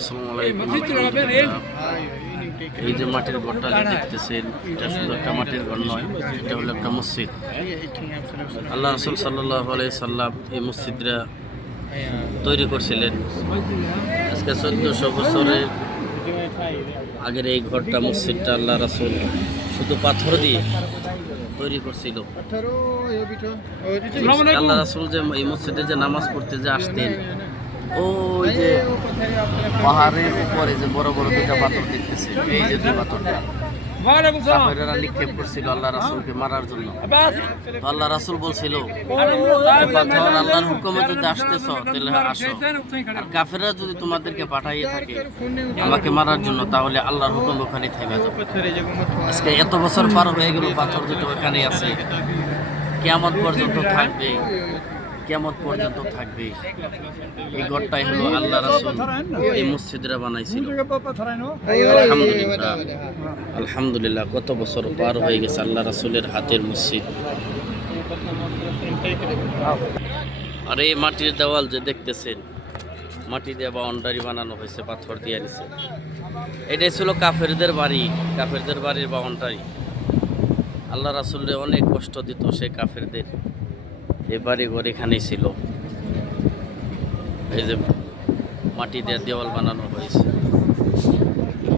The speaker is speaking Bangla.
আসসালামু আলাইকুম। এই যে মাটির ঘরটা যে দেখতেছেন, এটা শুধু একটা মাটির ঘর নয়, এটা হলো একটা মসজিদ। আল্লাহ রাসূল সাল্লাল্লাহু আলাইহি সাল্লাম এই মসজিদটা তৈরি করছিলেন। আজকে 1400 বছরের আগের এই ঘরটা, মসজিদটা আল্লাহ রাসূল শুধু পাথর দিয়ে তৈরি করছিল। আল্লাহ রাসূল যে এই মসজিদে যে নামাজ পড়তে যে আসতেন, ওই যে পাহাড়ের উপরে যে বড় বড় দুইটা পাথর দেখতেছে, এই যে দুই পাথরটা কাফেররা নিক্ষেপ করছিল আল্লাহ রাসূলকে মারার জন্য। তো আল্লাহ রাসূল বলছিল, পাথর আল্লাহর হুকুমে যদি আসতেছ তাহলে আসো, আর কাফেররা যদি তোমাদেরকে পাঠাইয়ে থাকে আমাকে মারার জন্য, তাহলে আল্লাহর হুকুম ওখানে থেমে যাবে। আজকে এত বছর পার হয়ে গেল, পাথর দুটো ওখানেই আছে, কিয়ামত পর্যন্ত থাকবে, কিয়ামত পর্যন্ত থাকবে। এই ঘরটাই হলো আল্লাহ রাসূল এই মসজিদরা বানাইছিল। আলহামদুলিল্লাহ, আলহামদুলিল্লাহ, কত বছর পার হয়ে গেছে আল্লাহ রাসূলের হাতের মসজিদ। আর এই মাটির দেওয়াল যে দেখতেছেন, মাটি দিয়ে বাউন্ডারি বানানো হয়েছে, পাথর দিয়ে নিছে। এটাই ছিল কাফেরদের বাড়ি, কাফেরদের বাড়ির বাউন্ডারি। আল্লাহ রাসূলের অনেক কষ্ট দিত সেই কাফেরদের। এই বাড়ি ঘর এখানেই ছিল। এই যে মাটি দিয়ে দেওয়াল বানানো হয়েছে।